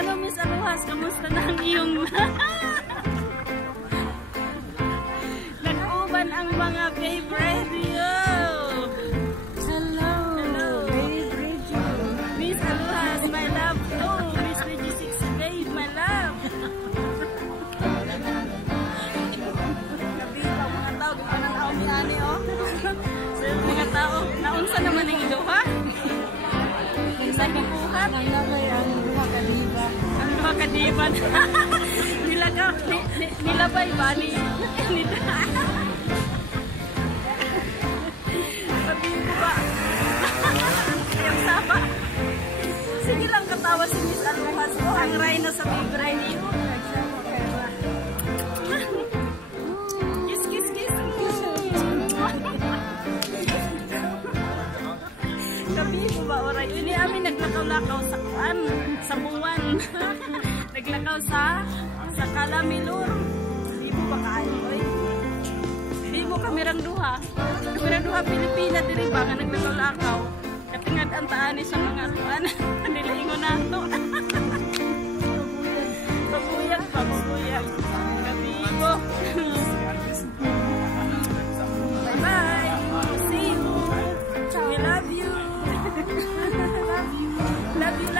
Ano, Miss Aluhas, kamusta na ang iyong nag-uban ang mga favorite? Hello. Favorite. Miss Aluhas, my love. Oh, Miss 26 babe, my love. Gabi pa mga tao, di pa nang tao ni Ani, oh. So, mga tao, naunsa naman ang iluha? Sa kibuhat? Ang labay ang luha kadiba. Ang luha kadiba. Nilabay ba? Sabihin ko ba? Yung saba. Sige lang katawa si Miss Aluhas. O, ang Rhino sa Bibray niyo. Kiss, kiss, kiss. Sabihin ko ba, oray? Ini amin naglakaw-lakaw sa kuan, sa buwan. Naglakaw sa Calamilur. Di mo ba kaayo, oy? Di mo kamerang duha. Kamerang duha Pilipina diri ba nga naglakaw-lakaw. Katingad ang taani sa mga kuan. Nilaingon nato. Babuyag pa, babuyag. Kabigo. Bye-bye. See you. We love you. Love you,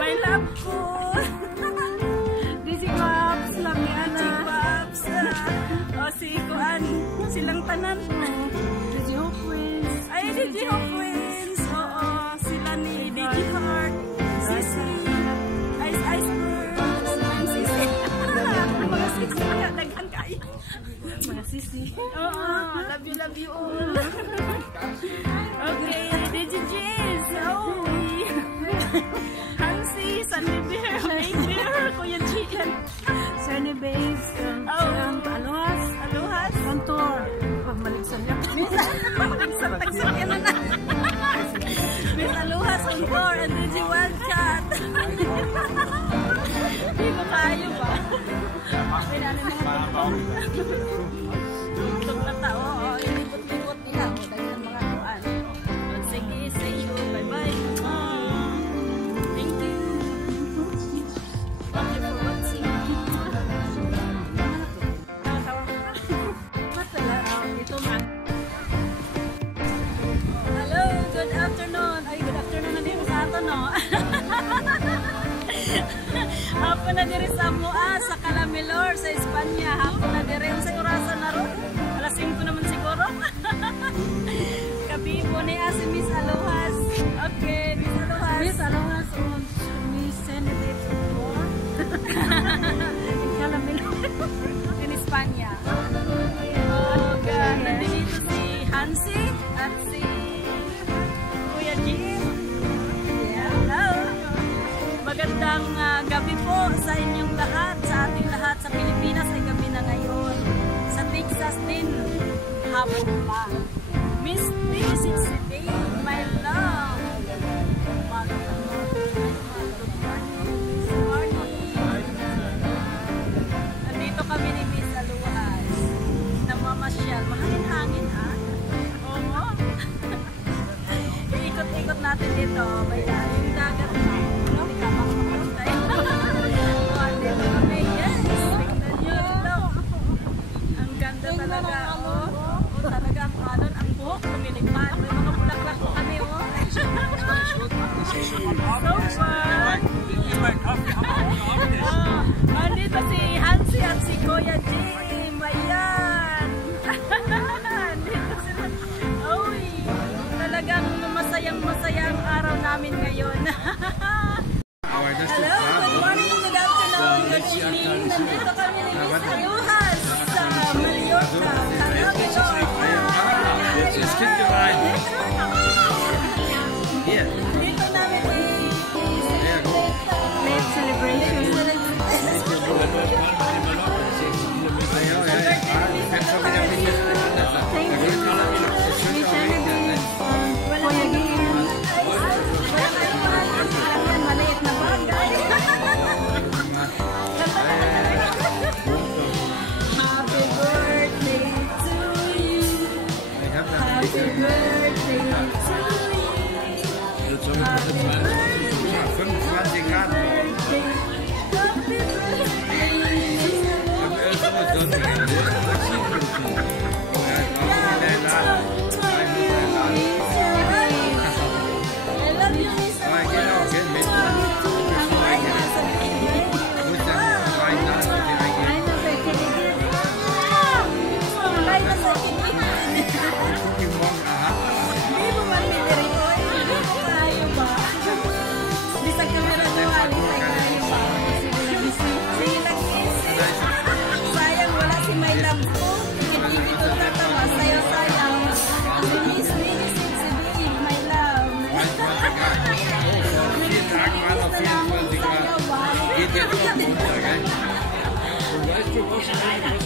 my love ko. Dizzy Pops, love ni Ana. Dizzy Pops. O, si Kuan, silang tanan. Dizzy Hope Queens. Ay, Dizzy Hope Queens. Oo, sila ni Dizzy Heart. Sisi. Iceberg. Sisi. Mga sisi. Daghan kayo. Mga sisi. Oo, love you all. Okay, Dizzy Jizz. Oh, Hansi, Sunny Bear, Major, Kuya Gian. Sunny Babes, Aluhas, Contour. Maligsan niya. Maligsan, tagsakyan na na. Miss Aluhas, Contour, and Dizzy Wildcat. Di mo kayo ba? Pinano naman ito. Ito na tao, ilipot-lipot nila. Dahil ang mga kuan. Sige, say you, bye-bye. Thank you. Thank you for watching. Hello, good afternoon. Ay, good afternoon na din sa ato, no? Hapon na diri sa Mua, sa Calamilur, sa Espanya. Hapon na diri. Ang sigurasa na ron. Alas 5 naman siguro. Kabibo ni si Miss Aluhas. Okay, Miss Aluhas. Miss Aluhas on Miss Senator Tour. In Calamilur. In Espanya. Oh, God. Nandito si Hansi at si Kuya Jim. Hello. Magandang gabi po sa inyong lahat, sa ating lahat sa Pilipinas ay gabi na ngayon. Sa Texas din, hapon pa. Miss D6 Day, my love. Good morning. Nandito kami ni Miss Aluhas. Namamasyal. Mahangin-hangin ha? Oo. Iikot-ikot natin dito. May yung dagat na. Hindi ka makapunta. Dito kami. Yes. Tingnan nyo ito. Ang ganda talaga. Oh. Talaga ang kanon. Ang buhok. Lumilipad. May mga bulaklak po kami. Oh. So fun. Andito si Hansi at si Kuya Jim. Ayan. Andito sila. Uy. Talagang masayang-masaya ang araw namin ngayon. Hello, good morning, good afternoon, good evening. Nandito kami ni Miss Aluhas sa Mallorca. Dito namin late celebration. Thank you. Maliit na bagay. Happy birthday to you. Happy birthday to you. Happy birthday. Traditional